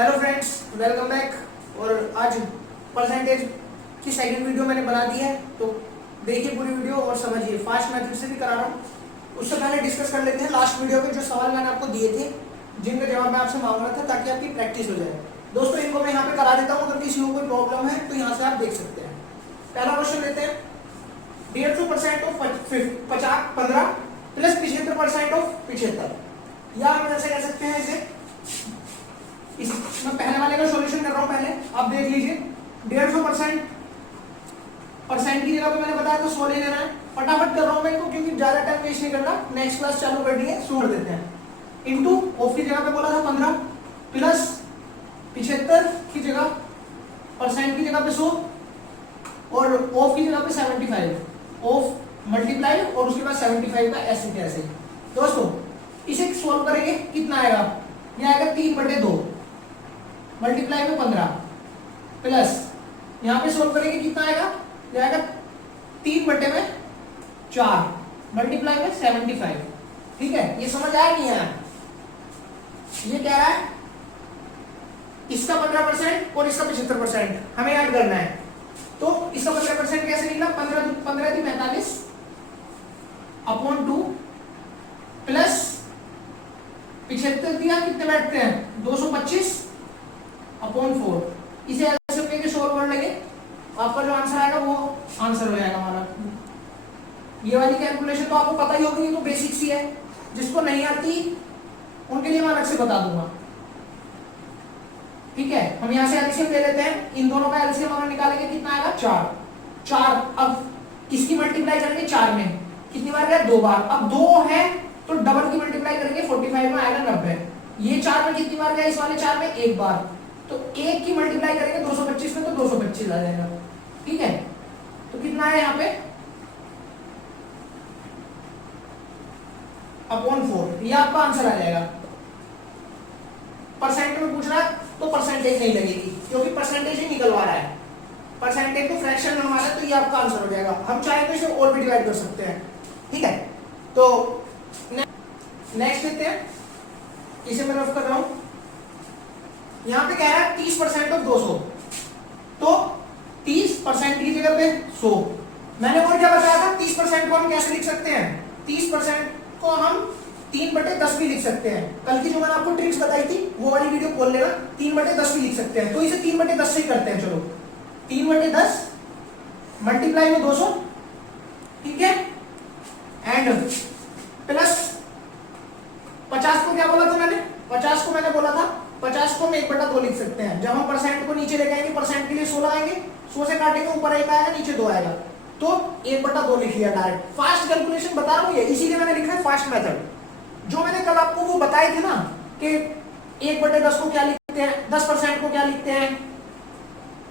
Hello friends, welcome back. और आज percentage की सेकंड वीडियो मैंने बना दी है, तो देखिए पूरी वीडियो और समझिए। फास्ट मेथड से भी करा रहा हूँ। उससे पहले डिस्कस कर लेते हैं लास्ट वीडियो में जो सवाल मैंने आपको दिए थे, जिनका जवाब मैं आपसे मांग रहा था ताकि आपकी प्रैक्टिस हो जाए। दोस्तों, इनको मैं यहाँ पे करा देता हूँ, अगर किसी को कोई प्रॉब्लम है तो यहाँ से आप देख सकते हैं। पहला क्वेश्चन लेते हैं। 150% ऑफ 15 प्लस 75% ऑफ 75, या हम ऐसे कह सकते हैं इसे। मैं पहले वाले का सॉल्यूशन कर रहा हूं, पहले आप देख लीजिए। 150% की जगह पे मैंने बताया तो 100 ले लेना है। फटाफट कर रहा हूं मैं इनको, क्योंकि ज्यादा टाइम वेस्ट नहीं करना। नेक्स्ट क्लास चालू करनी है, छोड़ देते हैं। इनटू ऑफ की जगह पे बोला था 15 प्लस 75 की जगह परसेंट की जगह पे 100 और ऑफ की जगह पे 75। ऑफ मल्टीप्लाई और उसके बाद 75 का ऐसे के ऐसे। दोस्तों, इसे सॉल्व करेंगे, कितना आएगा? ये आएगा 3/2 मल्टीप्लाई में 15 प्लस यहाँ पे सोल्व करेंगे, कितना आएगा? जाएगा 3/4 मल्टीप्लाई में 75। ठीक है, ये समझ आया नहीं आया? ये क्या रहा है? इसका 15% और इसका 75% हमें ऐड करना है। तो इसका 15% कैसे निकला? 15 थी 45 अपॉन 2 प्लस 75 दिया, कितने बैठते हैं? 225 अपॉन 4। इसे ऐसे करके सोल्व कर लेंगे, आपका जो आंसर आएगा वो आंसर हो जाएगा हमारा। ये वाली कैलकुलेशन तो आपको पता ही होगी, ये तो बेसिक सी है। जिसको नहीं आती उनके लिए मैं अलग से बता दूंगा। ठीक है, हम यहाँ से एलसीएम ले लेते हैं। इन दोनों का एलसीएम अगर निकालेंगे कितना आएगा? 4। अब इसकी मल्टीप्लाई करेंगे 4 में, कितनी बार गया? 2 बार। अब 2 है तो डबल की मल्टीप्लाई करेंगे 45 में आएगा 90। ये 4 में कितनी बार गया? इस वाले 4 में 1 बार। तो 1 की मल्टीप्लाई करेंगे 225 में, तो 225 आ जाएगा। ठीक है, तो कितना है यहाँ पे? अपॉन 4। ये आपका आंसर आ जाएगा। परसेंट में पूछ रहा है तो परसेंटेज नहीं लगेगी, क्योंकि परसेंटेज ही निकलवा रहा है। परसेंटेज को फ्रैक्शन में हमारा, तो ये आपका आंसर हो जाएगा। हम चाहे तो इसे और भी डिवाइड कर सकते हैं। ठीक है, तो नेक्स्ट लेते हैं। इसे मैं रफ कर रहा हूं। यहां पे कह रहा है 30% ऑफ 200, तो 30% की जगह पे 100। मैंने और क्या बताया था? 30% को हम कैसे लिख सकते हैं? 30% को हम 3/10 भी लिख सकते हैं। कल की जो मैंने आपको ट्रिक्स बताई थी वो वाली वीडियो खोल लेना। 3/10 भी लिख सकते हैं, तो इसे 3/10 से ही करते हैं। चलो, 3/10 मल्टीप्लाई में 200। ठीक है, एंड प्लस 50 को क्या बोला था मैंने? 50 को मैंने बोला था 50 को हम 1/2 लिख सकते हैं। जब हम परसेंट को नीचे लेके आएंगे, परसेंट के लिए 100 लगाएंगे, 100 से काटेंगे, ऊपर 1 आएगा, नीचे 2 आएगा, तो 1/2 लिख लिया डायरेक्ट। फास्ट कैलकुलेशन बता रहा हूं, ये इसीलिए मैंने लिखा है फास्ट मेथड। जो मैंने कल आपको वो बताए थे ना कि 1/10 को क्या लिखते हैं, 10% को क्या लिखते हैं,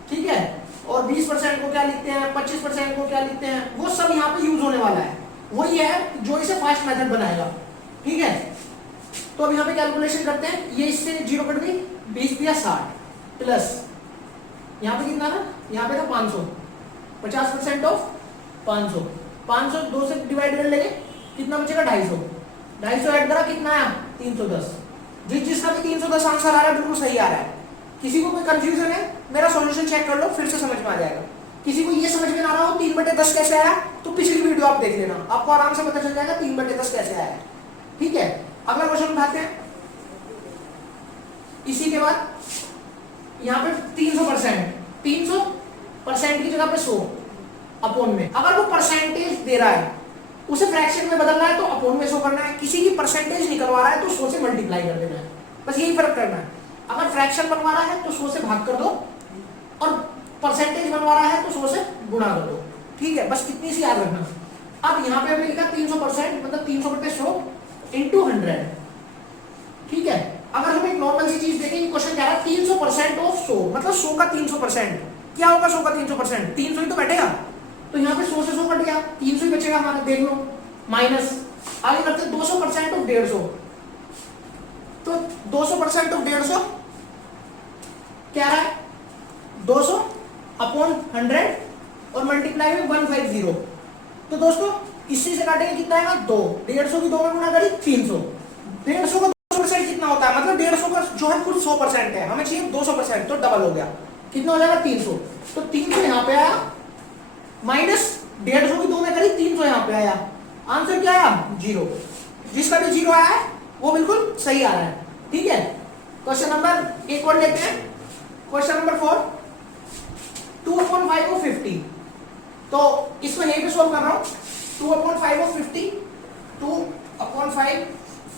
ठीक है, और 20% को क्या लिखते हैं, 25% को क्या लिखते हैं, वो सब यहाँ पे यूज होने वाला है। वही है जो इसे फास्ट मेथड बनाएगा। ठीक है, तो अब यहाँ पे कैलकुलेशन करते हैं। ये इससे 0 कट गई, 20 दिया 60 प्लस यहाँ पे कितना था? यहाँ पे था 500। 50% ऑफ 500। 500 2 से डिवाइड कर लेंगे, कितना बचेगा? 250। 250 ऐड करा, कितना आया? 310। जिसका भी 310 आंसर आ रहा है बिल्कुल सही आ रहा है। किसी को कोई कंफ्यूजन है, मेरा सॉल्यूशन चेक कर लो, फिर से समझ में आ जाएगा। किसी को ये समझ में आ रहा हो 3/10 कैसे आया, तो पिछली वीडियो आप देख लेना, आपको आराम से पता चल जाएगा 3/10 कैसे आया। ठीक है, अगला क्वेश्चन उठाते हैं। इसी के बाद यहाँ पे 300% की जगह पे 100 अपॉन में। अगर वो परसेंटेज दे रहा है, उसे फ्रैक्शन में बदलना है तो अपॉन में 100 करना है। किसी की परसेंटेज निकलवा रहा है तो 100 से मल्टीप्लाई कर देना है। बस यही फर्क करना है। अगर फ्रैक्शन बनवा रहा है तो 100 से भाग कर दो, और परसेंटेज बनवा रहा है तो 100 से गुणा कर दो। ठीक है, बस कितनी सी याद रखना। अब यहाँ पे हमने लिखा 300%, मतलब 300/100 इंटू 100। ठीक है, अगर हम एक नॉर्मल सी चीज देखें, ये क्वेश्चन कह रहा है 300% ऑफ 100, मतलब 100 का 300%। क्या होगा 100 का 300%? 300 ही तो बैठेगा, तो यहाँ पे 100 से 100 कट गया, 300 ही बचेगा हमारा। देख लो, माइनस। आगे करते हैं 200% ऑफ 150, तो 200% ऑफ 150 क्या है? 200 अपॉन 100 और मल्टीप्लाई में 150। तो दोस्तों, इसी से काटेंगे, कितना आएगा? 2। 150 की 2 में गुणा करी 300। 150 का 200% कितना होता है? मतलब 150 का जो है खुद 100% है, हमें चाहिए 200%, तो डबल हो गया, कितना हो जाएगा 300। तो 300 यहाँ पे आया, माइनस 150 की 2 में करी, 300 यहाँ पे आया, आंसर क्या आया 0। जिसका भी 0 आया है वो बिल्कुल सही आ रहा है, ठीक है। क्वेश्चन नंबर एक और लेते हैं, क्वेश्चन नंबर 4, 2/5 of 50, तो इसको यहीं पे सोल्व कर रहा हूं। 2/5 of 50, 2/5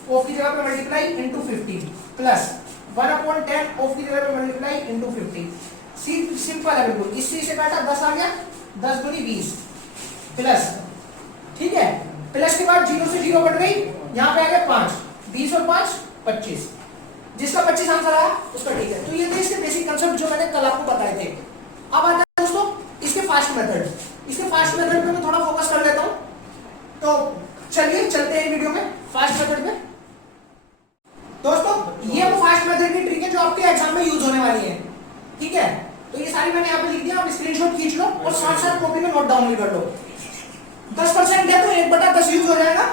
ऑफ की जगह पे मल्टीप्लाई इंटू 50 प्लस 1/10 ऑफ की जगह पे मल्टीप्लाई इंटू 50। सिंपल है बिल्कुल, इससे से काटा 10 आ गया, 10 दूनी 20 प्लस, ठीक है, प्लस के बाद 0 से 0 कट गई, यहाँ पे आ गया 5, 20 और 5 25, जिसका 25 आंसर आया उसका ठीक है। तो ये थे इसके बेसिक कंसेप्ट जो मैंने कल आपको बताए थे। अब आता है दोस्तों इसके फास्ट मेथड, इसके फास्ट मेथड पे मैं थोड़ा फोकस कर लेता हूँ। तो चलिए चलते हैं वीडियो में फास्ट मेथड पे। दोस्तों ये वो फास्ट मेथड की ट्रिक है जो आपके एग्जाम में यूज होने वाली है, ठीक है। तो ये सारी मैंने यहाँ पे लिख दिया, आप स्क्रीनशॉट खींच लो और साथ साथ कॉपी में नोट डाउन भी कर लो। 10% है तो 1/10 यूज हो जाएगा,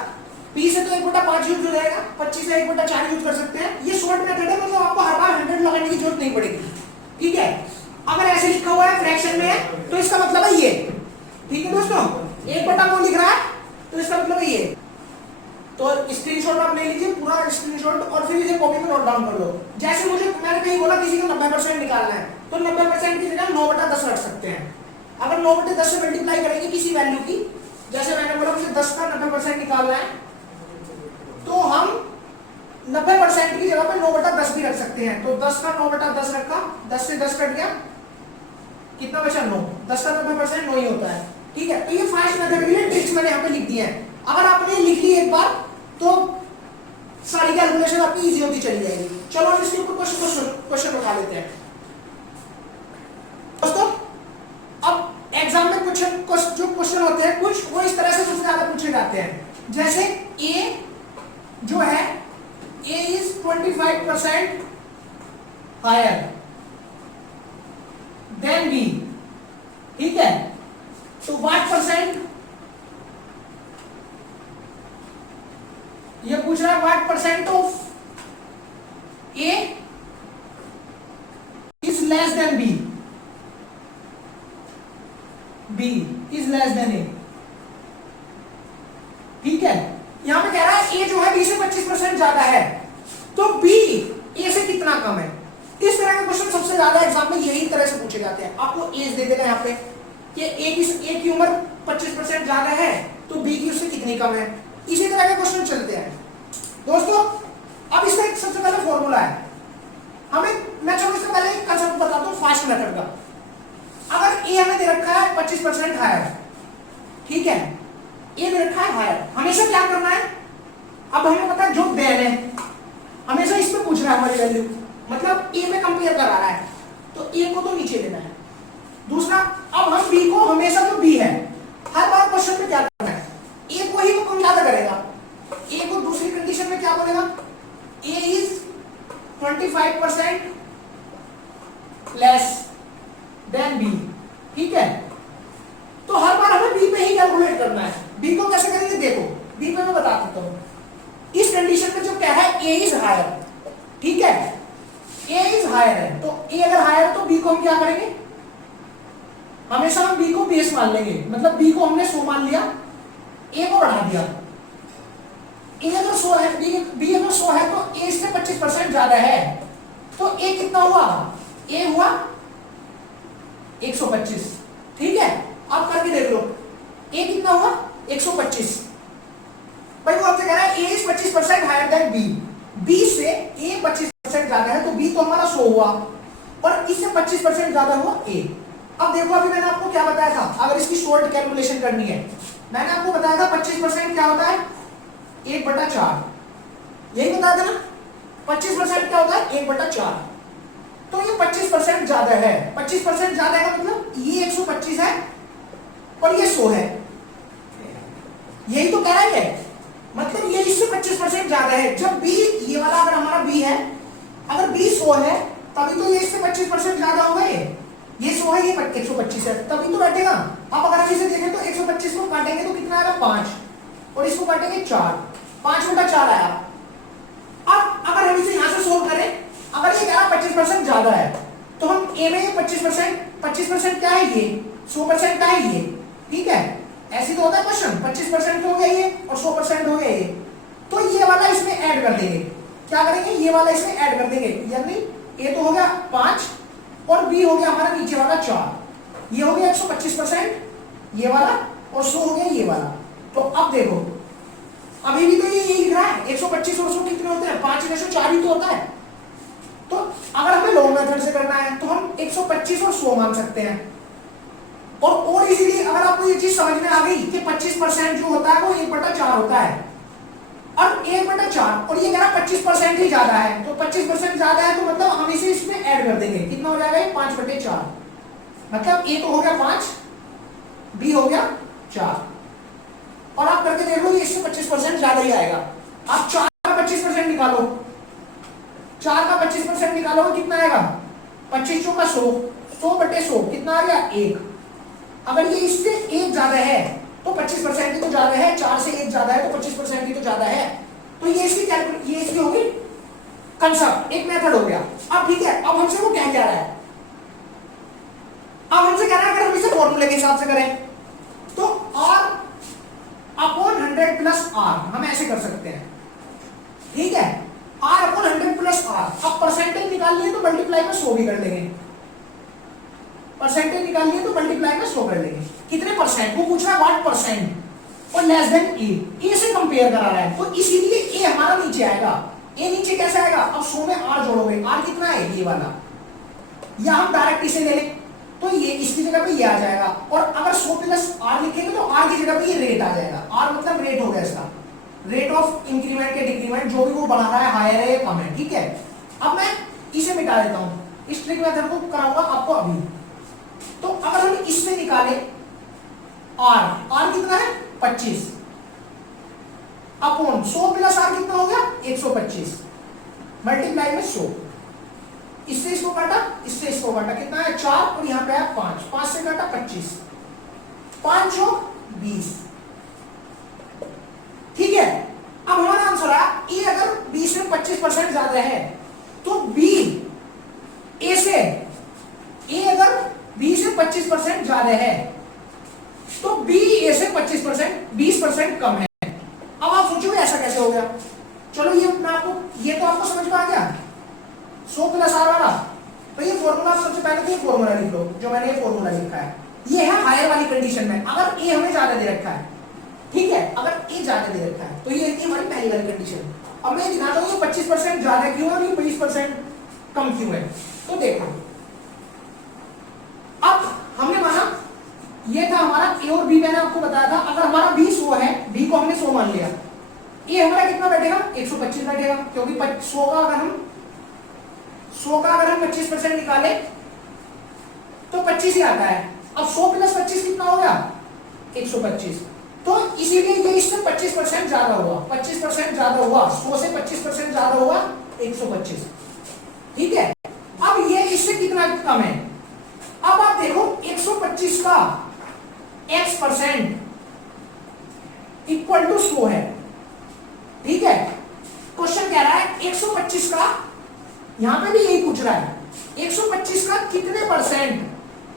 20 है तो 1/5 यूज हो जाएगा, 25 है 1/4 यूज कर सकते हैं। ये शॉर्ट मेथड है, मतलब आपको हर बार 100 लगाने की जरूरत नहीं पड़ेगी, ठीक है। अगर ऐसे लिखा हुआ है फ्रैक्शन में है तो इसका मतलब है ये, ठीक है दोस्तों। 1/9 लिख रहा है तो इसका मतलब है ये। तो स्क्रीनशॉट आप ले लीजिए, पूरा स्क्रीनशॉट, और फिर इसे कॉपी में नोट डाउन कर लो। जैसे मैंने कहीं बोला किसी को 90% निकालना है, तो 90% की जगह 9/10 रख सकते हैं। अगर 9/10 से मल्टीप्लाई करेंगे किसी वैल्यू की, जैसे मैंने बोला मुझे 10 का 90% निकालना है, तो हम 90% की जगह पे 9/10 भी रख सकते हैं। तो 10 का 9/10 रखा, 10 से 10 कट गया, कितना बचा 9, 10 का 90% 9 ही होता है, ठीक है। तो ये फास्ट मेथड के लिए ट्रिक्स मैंने यहाँ पे लिख दी है। अगर आपने लिख ली एक बार तो सारी कैलकुलेशन आपकी इजी होती चली जाएगी। चलो हम इसके ऊपर क्वेश्चन उठा लेते हैं दोस्तों। अब एग्जाम में जो क्वेश्चन होते हैं कुछ वो इस तरह से सबसे ज्यादा पूछे जाते हैं। जैसे ए जो है, A is 25% higher than B, ठीक है। तो व्हाट परसेंट, ये पूछ रहा है what percent of A is less than B, B is less than A, ठीक है। यहां पे कह रहा है ए जो है बी से 25% ज्यादा है, तो बी ए से कितना कम है। इस तरह के क्वेश्चन सबसे ज्यादा एग्जाम में यही तरह से पूछे जाते हैं। आपको एज दे देगा यहाँ पे कि ए की उम्र 25% ज्यादा है, तो बी की उससे कितनी कम है। इसी तरह के क्वेश्चन चलते हैं दोस्तों। अब इसका एक सबसे पहले फॉर्मूला है, मैं चलो इससे पहले एक कंसेप्ट बताता हूँ फास्ट मेथड का। अगर ए हमें दे रखा है 25% हायर, ठीक है, ए दे रखा है हायर, हमेशा क्या करना है, अब हमें पता है जो देन है हमेशा इस पे पूछ रहा है हमारी वैल्यू, मतलब ए में कंपेयर करा रहा है, तो ए को तो नीचे लेना है। दूसरा, अब हम बी को, हमेशा तो बी है, हर बार क्वेश्चन में क्या करना है, ए को ही वो कम ज्यादा करेगा। ए को दूसरी कंडीशन में क्या बोलेगा, ए इज 25% लेस देन बी, ठीक है। तो हर बार हमें बी पे ही कैलकुलेट करना है। बी को कैसे करेंगे देखो, बी पे मैं बता देता हूं। इस कंडीशन में जो क्या है, ए इज हायर, ठीक है, ए इज हायर है, तो ए अगर हायर है तो बी को हम क्या करेंगे, हमेशा हम बी को बेस मान लेंगे, मतलब बी को हमने 100 मान लिया, ए को बढ़ा दिया। ए अगर 100 है, बी अगर 100 है तो ए से 25% ज्यादा है, तो ए कितना हुआ, ए हुआ 125, ठीक है। आप करके देख लो, ए कितना हुआ 125। भाई वो आपसे कह रहा है A is 25% higher than B, B से ए 25% ज्यादा है, तो बी तो हमारा 100 हुआ और इससे 25% ज्यादा हुआ ए। अब देखो अभी मैंने आपको क्या बताया था, अगर इसकी शॉर्ट कैलकुलेशन करनी है, मैंने आपको बताया था 25% क्या होता है 1/4, यही बताया था ना। 25% क्या होता है 1/4, तो ये 25% ज्यादा है। 25% ज्यादा है मतलब ये 125 है और ये 100 है, यही तो कह रहा है, मतलब ये इससे 25% ज्यादा है। जब बी, ये वाला अगर हमारा बी है, अगर बी 100 है तभी तो ये इससे 25% ज्यादा हुआ है, ये 100 है, ये 125 है, तभी तो बैठेगा। अब अगर हम इसे देखें तो 125 को काटेंगे तो कितना आएगा 5, और इसको काटेंगे 4, 5/4 आया। अब अगर हम इसे यहां से सोल्व करें अगर ये कह रहा 25% ज्यादा है तो हम ए में 25% क्या है ये, 100% क्या है ये, ठीक है, ऐसी तो होता है क्वेश्चन, 25% हो गया ये और 100% हो गया ये, तो ये वाला इसमें ऐड कर देंगे, क्या करेंगे, ये वाला इसमें ऐड कर देंगे, यानी ए तो हो गया 5 और बी हो गया हमारा नीचे वाला 4, ये हो गया 125% ये वाला और 100 हो गया ये वाला। तो अब देखो अभी भी तो ये लिख रहा है 125 और 100 कितने होते हैं, 5/4 ही तो होता है। तो अगर हमें लॉन्ग मेथड से करना है तो हम 125 और 100 मान सकते हैं। और इजीली अगर आपको ये चीज समझ में आ गई कि 25% जो होता है वो 1/4 होता है, और 1/4 और ये कह रहा 25% ही ज्यादा है, तो 25% ज्यादा है तो मतलब हम इसे इसमें ऐड कर देंगे, कितना हो जाएगा 5/4, मतलब ए तो हो गया 5, बी हो गया 4, और आप करके देख लो ये इससे 25% ज्यादा ही आएगा। आप 4 का 25% निकालो, 4 का 25% निकालोगे कितना आएगा, 25 का 100, 100/100 कितना आ गया 1। अगर ये इससे 1 ज्यादा है तो 25% ही तो ज्यादा है, 4 से 1 ज्यादा है तो 25% ही तो ज्यादा है। तो ये इसकी होगी कंसेप्ट, एक मेथड हो गया। अब ठीक है, अब हमसे वो क्या कह रहा है, अब हमसे कह रहा है अगर हम इसे फॉर्मूले के हिसाब से करें तो R/100 + R हम ऐसे कर सकते हैं, ठीक है, R/100 + R। अब परसेंटेज निकाल लिए तो मल्टीप्लाई में 100 भी कर लेंगे, परसेंटेज निकाल लिए तो मल्टीप्लाई में 100 कर लेंगे। कितने परसेंट, वो पूछ रहा है व्हाट परसेंट और लेस देन ए से कंपेयर करा रहा है, तो इसीलिए ए हमारा नीचे आएगा। ए नीचे कैसे आएगा, अब 100 में R जोड़ोगे, R कितना है ये वाला, या हम डायरेक्ट इसे ले लें तो ये इसकी जगह पे ये आ जाएगा, और अगर 100 + R लिखेंगे तो R की जगह पे ये रेट आ जाएगा। R मतलब रेट हो गया इसका, रेट ऑफ इंक्रीमेंट के डिक्रीमेंट, जो भी वो बढ़ा रहा है हायर है या कम है, ठीक है। अब मैं इसे मिटा देता हूं, इस ट्रिक मेथड को कराऊंगा आपको अभी। तो अगर हम इससे निकाले R कितना है 25 अपॉन 100 + R कितना हो गया 125 मल्टीप्लाई में 100, इससे इसको काटा, इससे इसको काटा, कितना है 4 और यहां पे है 5, 5 से काटा 25, 5 और 20, ठीक है। अब हमारा आंसर है ए अगर 20 में 25% ज्यादा है तो बी ए से, ए अगर 20 से 25% ज्यादा है तो बी ए से 20% कम है। अब आप सोचोगे ऐसा कैसे हो गया, चलो ये मैं आपको, ये तो आपको समझ में आ गया 100 + R वाला, तो ये फॉर्मूला आप सबसे पहले तो ये फॉर्मूला लिख लो, जो मैंने ये फॉर्मूला लिखा है, ये है हायर वाली कंडीशन में, अगर ए हमें ज्यादा दे रखा है, ठीक है, अगर ए ज्यादा दे रखा है तो ये है हमारी पहली वाली कंडीशन। अब मैं दिखाता हूं 25% ज्यादा क्यों है और ये 20% कम क्यों है। तो देखो अब हमने माना ये था हमारा ए और बी, मैंने आपको बताया था अगर हमारा बी 100 है, बी को हमने 100 मान लिया, ए हमारा कितना बैठेगा 125 बैठेगा, क्योंकि 100 का अगर हम 25% निकाले तो 25 ही आता है। अब 100 + 25 कितना हो गया 125, तो इसीलिए ये इससे 25% ज्यादा हुआ, 25% ज्यादा हुआ, 100 से 25% ज्यादा हुआ 125, ठीक है। अब ये इससे कितना कम है, अब आप देखो 125 का x% इक्वल टू 100 है, ठीक है। क्वेश्चन कह रहा है 125 का, यहां पे भी यही पूछ रहा है 125 का कितने %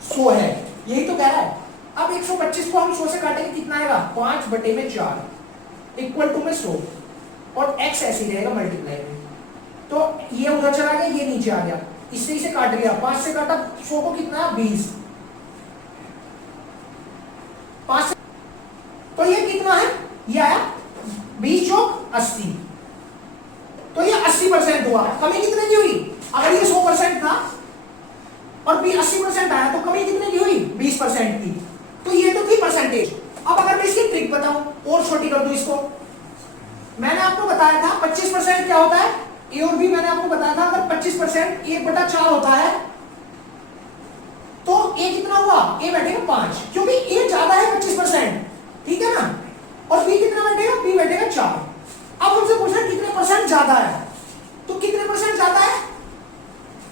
100 है, यही तो कह रहा है। अब 125 को हम 100 से काटेंगे कितना आएगा 5/4 इक्वल टू में 100, और x ऐसे ही रहेगा मल्टीप्लाई में, तो ये उधर चला गया, ये नीचे आ गया, इससे इसे काट गया, 5 से काटा 100 को कितना 20, 5 से, तो ये कितना है, ये आया 20 + 80, तो ये 80% हुआ। कमी कितने की हुई, अगर ये 100% था और बी 80% आया तो कमी कितने की हुई 20% की, तो ये तो थी परसेंटेज। अब अगर मैं इसकी ट्रिक बताऊं और छोटी कर दूं इसको, मैंने आपको बताया था 25% क्या होता है, ए और बी मैंने आपको बताया था अगर 25% 1/4 होता है तो ए कितना हुआ, ए बैठेगा 5, क्योंकि ए ज्यादा है 25%, ठीक है ना, और बी कितना बैठेगा, बी बैठेगा 4। अब हमसे पूछ रहे कितने % ज्यादा है, तो कितने % ज्यादा है,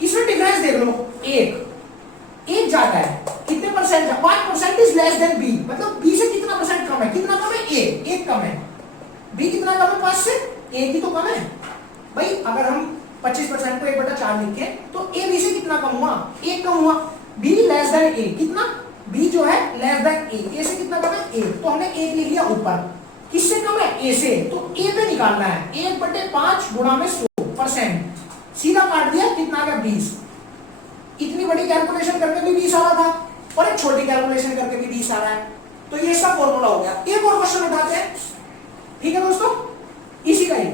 इसमें डिफरेंस देख लो, एक ज्यादा है, कितने %, 1% इज लेस देन बी, मतलब बी से कितना % कम है, कितना कम है, एक कम है, बी कितना कम है 5 से, एक ही तो कम है भाई। अगर हम 25% को 1/4 लिख के, तो ए बी से कितना कम हुआ, 1 कम हुआ। बी लेस देन ए, कितना, बी जो है लेस देन ए से कितना कम है, 1, तो हमने 1 लिख लिया ऊपर। किससे कम है, ए से, तो ए पे निकालना है, 1/5 गुणा में 100%, सीधा काट दिया, कितना आ गया 20। इतनी बड़ी कैलकुलेशन करके भी 20 आ रहा था और एक छोटी कैलकुलेशन करके भी 20 आ रहा है, तो ये इसका फॉर्मूला हो गया। एक और क्वेश्चन उठाते हैं, ठीक है दोस्तों, इसी का ही,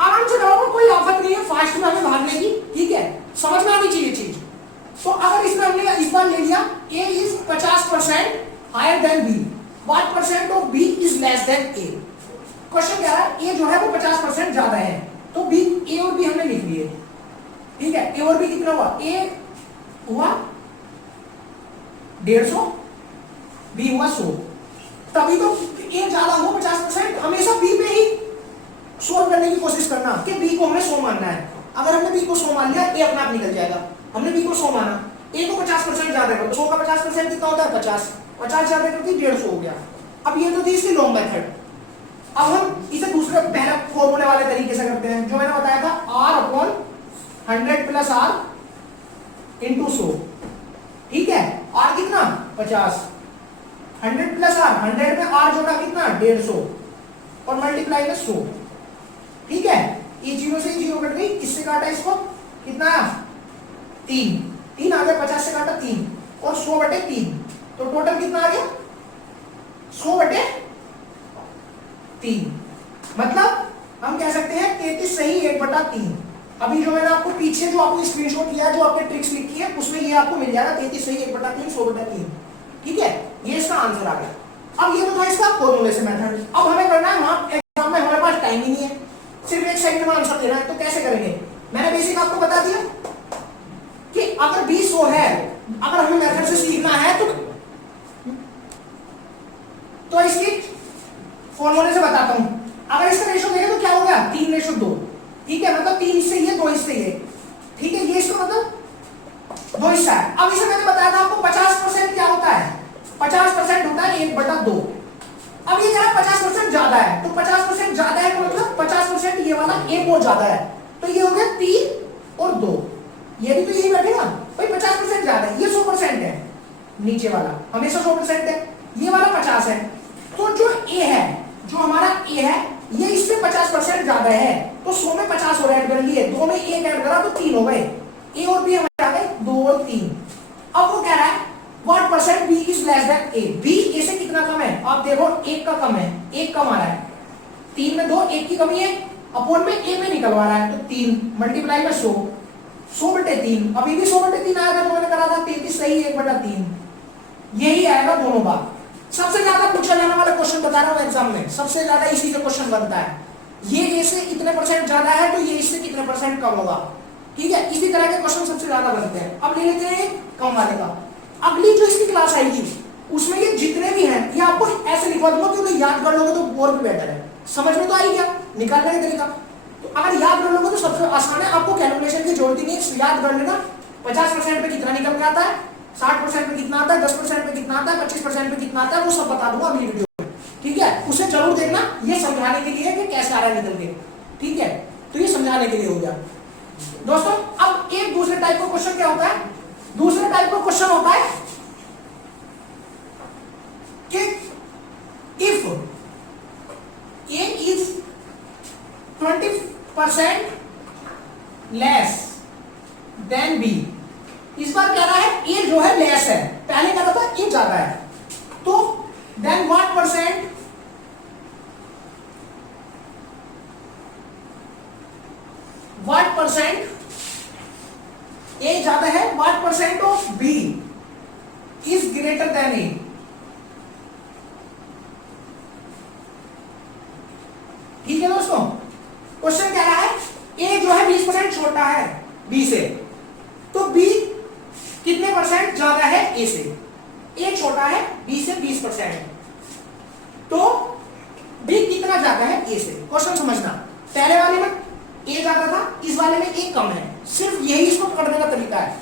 आराम से करो, कोई आफत नहीं है, फास्ट में हमें भाग लेगी, ठीक है, समझ में आनी चाहिए चीज। तो अगर इसमें हमने इस बार ले लिया a is 50% higher than b, what percent of b is less than a, question कह रहा है a जो है वो 50% ज्यादा है, तो b, a और b हमने लिख लिए, ठीक है। a और b कितना हुआ, a हुआ 150, b हुआ 100, तभी तो a ज्यादा हुआ 50%। हमेशा b पे ही सोल्व करने की कोशिश करना कि b को हमने 100 मानना है। अगर हमने b को 100 मान लिया, a अपने आप निकल जाएगा। हमने b को 100 माना, a को 50% ज्यादा है, 100 का 50% कितना होता है 50, 50 ज्यादा करती 150 हो गया। अब ये तो थी इसकी लॉन्ग मेथड। अब हम इसे दूसरे पहले फॉर्मूले वाले तरीके से करते हैं, जो मैंने बताया था r/100 + r × 100, ठीक है। r कितना 50, 100 + r, 100 में r जोड़ा कितना 150 और मल्टीप्लाई में 100, ठीक है। ये 0 से 0 कट गई, इससे काटा इसको, कितना 3 आ गया, 50 से काटा 3 और 100/3, तो टोटल कितना आ गया 100/3। मतलब हम कह सकते हैं 33 सही 1/3। अभी जो मैंने आपको पीछे जो आपको स्क्रीनशॉट किया, जो आपके ट्रिक्स लिखी है, उसमें ये आपको मिल जाएगा 33 सही 1/3, 100/3, ठीक है। ये इसका आंसर आ गया। अब ये तो था इसका फॉर्मूले से मेथड। अब हमें करना है, वहां एग्जाम में हमारे पास टाइम ही नहीं है, सिर्फ 1 सेकंड में आंसर देना है, तो कैसे करेंगे। मैंने बेसिक आपको बता दिया कि अगर 20 है, अगर हमें मेथड से सीखना है तो इसकी फॉर्मूले से बताता हूं। अगर इसका रेशो देखें तो क्या हो गया 3:2, ठीक है, मतलब 3 इससे ये 2 इससे ये, ठीक है। ये इसका मतलब 2 हिस्सा है। अब इसे मैंने बताया था आपको 50% क्या होता है, 50% होता है 1/2। अब ये जरा 50% ज्यादा है, तो 50% ज्यादा है तो मतलब 50% ये वाला एक और ज्यादा है, तो ये हो गया 3 और 2, ये भी तो यही बैठेगा भाई, 50% ज्यादा है, ये 100% है, नीचे वाला हमेशा 100% है, ये वाला 50 है। तो जो a है, जो हमारा a है, ये इससे 50% ज्यादा है, तो 100 में 50 और ऐड कर लिए, 2 में 1 ऐड करा तो 3 हो गए, a और b हमारे आ गए 2 और 3। अब वो कह रहा है what percent b is less than a, b a से कितना कम है, आप देखो 1 का कम है, 1 कम आ रहा है, 3 में 2, 1 की कमी है, अपॉन में a में निकलवा रहा है, तो 3 मल्टीप्लाई में 100, 100/3, अभी भी 100/3 आएगा, तो मैंने करा था 33 सही 1/3, यही आएगा दोनों बार। सबसे ज्यादा पूछा जाने वाला क्वेश्चन बता रहा हूं एग्जाम में, सबसे ज्यादा इसी से क्वेश्चन बनता है। ये ए से इतने % ज्यादा है, तो ये इससे कितने % कम होगा, ठीक है। इसी तरह के क्वेश्चन सबसे ज्यादा बनते हैं। अब ले लेते हैं कम वाले का। अगली जो इसकी क्लास आएगी उसमें ये जितने भी हैं, ये आपको ऐसे लिखवा दूंगा, क्योंकि याद कर लोगे तो और भी बेटर है। समझ में तो आई क्या निकालने का तरीका, तो अगर याद कर लोगे तो सबसे आसान है, आपको कैलकुलेशन की जरूरत ही नहीं, याद कर लेना। 50% पे कितना निकल के आता है, 60% पे कितना आता है, 10% पे कितना आता है, 25% पे कितना आता है, वो सब बता दूंगा अगली वीडियो में, ठीक है। उसे जरूर देखना, ये समझाने के लिए कि कैसे आ रहा है निकल के, ठीक है। तो ये समझाने के लिए हो गया दोस्तों। अब एक दूसरे टाइप का क्वेश्चन क्या होता है, दूसरे टाइप का क्वेश्चन होता है कि if a is 20% less than b, इस बार कह रहा है a जो है लेस है, पहले कह रहा था a ज्यादा है, तो देन what percent a ज्यादा है, what percent of b is greater than a, ठीक है दोस्तों। क्वेश्चन क्या रहा है, a जो है 20% छोटा है b से, तो b कितने % ज्यादा है a से, a छोटा है b से 20%, तो b कितना ज्यादा है a से। क्वेश्चन समझना, पहले वाले में a ज्यादा था, इस वाले में a कम है, सिर्फ यही इसको पकड़ने का तरीका है।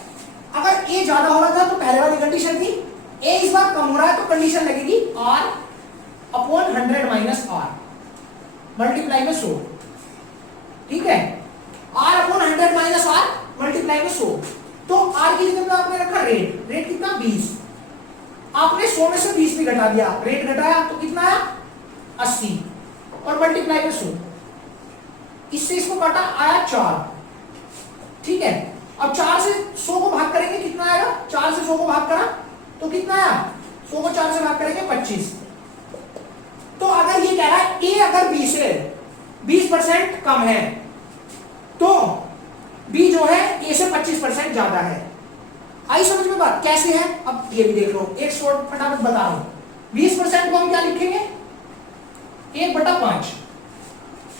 अगर a ज्यादा हो रहा था तो पहले वाली कंडीशन थी, a इस बार कम हो रहा है तो कंडीशन लगेगी r/100 - r मल्टीप्लाई में 100, ठीक है। R upon 100 minus R multiply में 100। तो R की जगह पे आपने रखा रेट, रेट कितना 20, आपने 100 में से 20 भी घटा दिया, रेट घटाया तो कितना आया 80 और मल्टीप्लाई में 100, इससे इसको काटा आया 4। ठीक है, अब 4 से 100 को भाग करेंगे कितना आएगा, 4 से 100 को भाग करा तो कितना आया, 100 को 4 से भाग करेंगे 25। तो अगर ये कह रहा है A अगर B से 20% कम है तो B जो है A से 25% ज्यादा है। आई समझ में बात कैसे है? अब ये भी देख लो, एक शॉर्ट फटाफट बता रहा हूं। 20% को हम क्या लिखेंगे 1/5।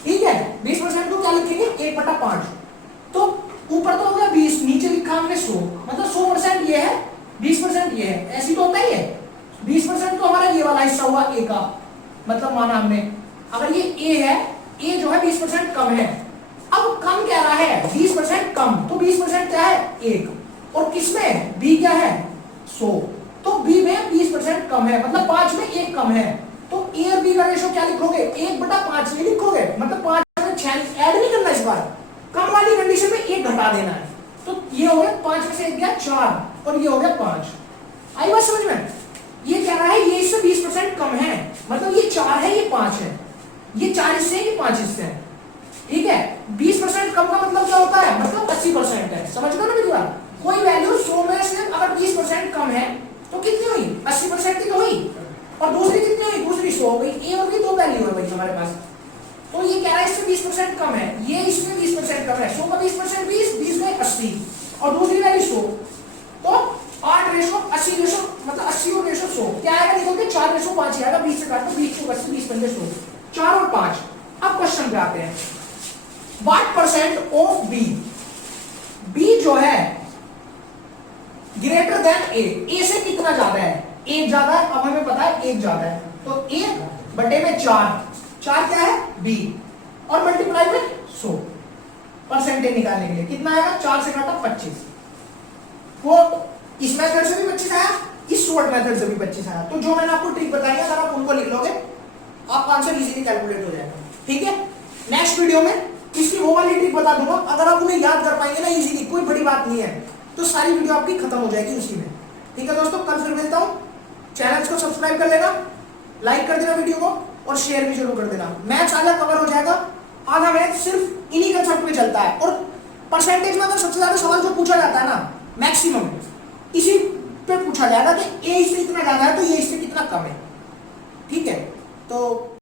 ठीक है, 20% को क्या लिखेंगे 1/5। तो ऊपर तो हो गया 20, नीचे लिखा हमने 100, मतलब 100% ये है 20% ये है, ऐसी तो होता ही है। 20% तो हमारा ये वाला हिस्सा हुआ A का, मतलब माना हमने अगर ये A है, A जो है 20% कम है। अब कम कह रहा है 20% कम, तो 20% क्या है 1, और किसमें B क्या है 100, तो B में 20% कम है, मतलब 5 में 1 कम है। तो A और B का रेशो क्या लिखोगे 1/5 नहीं लिखोगे, मतलब 5 में 6 ऐड नहीं करना, इस बार कम वाली कंडीशन में 1 घटा देना है। तो ये हो गया 5 में से 1 गया 4 और ये हो गया 5। आई बात समझ में? ये कह रहा है ये इससे 20% कम है, मतलब ये 4 है ये 5 है, ये 4 हिस्से हैं ये 5 हिस्से हैं। ठीक है, 20% कम का मतलब क्या होता है, मतलब 80% है। समझ गए ना मेरी बात? कोई वैल्यू 100 में से अगर 20% कम है तो कितनी हुई 80% की तो हुई, और दूसरी कितनी हुई, दूसरी 100 हो गई। A और B दो वैल्यू है भाई हमारे पास। तो ये कह रहा है इससे 20% कम है, ये इसमें 20% कम है, 100 का 20% 20 में 80 और दूसरी वैल्यू 100, तो 8 रेशो 80 रेशो, मतलब 80 और रेशो 100 क्या आएगा निकल के 4 रेशो 5 आएगा। 20 से काटो 20 को 80, 20 पंजे 100, 4 और 5। अब क्वेश्चन पे आते हैं, what percent of B, B जो है ग्रेटर देन A से कितना ज्यादा है, 1 ज्यादा है। अब हमें पता है 1 ज्यादा है, तो 1/4, 4 क्या है B, और मल्टीप्लाई में 100 परसेंटेज निकालने के लिए कितना आएगा, 4 से काटा 25। वो इस मेथड से भी 25 आया, इस शॉर्ट मेथड से भी 25 आया। तो जो मैंने आपको ट्रिक बताई है अगर आप उनको लिख लोगे आपका आंसर इजीली कैलकुलेट हो जाएगा। ठीक है, नेक्स्ट वीडियो में इसकी वो वाली ट्रिक बता दूंगा, अगर आप उन्हें याद कर पाएंगे ना इजीली, कोई बड़ी बात नहीं है, तो सारी वीडियो आपकी खत्म हो जाएगी उसी में। ठीक है दोस्तों, कल फिर मिलता हूं। चैनल को सब्सक्राइब कर लेना, लाइक कर देना वीडियो को, और शेयर भी जरूर कर देना। मैथ्स आधा कवर हो जाएगा, आधा मैथ्स सिर्फ इन्हीं कंसेप्ट पे चलता है। और परसेंटेज में अगर सबसे ज्यादा सवाल जो पूछा जाता है ना मैक्सिमम इसी पे पूछा जाएगा कि A इससे इतना ज्यादा है तो ये इससे कितना कम है। ठीक है, तो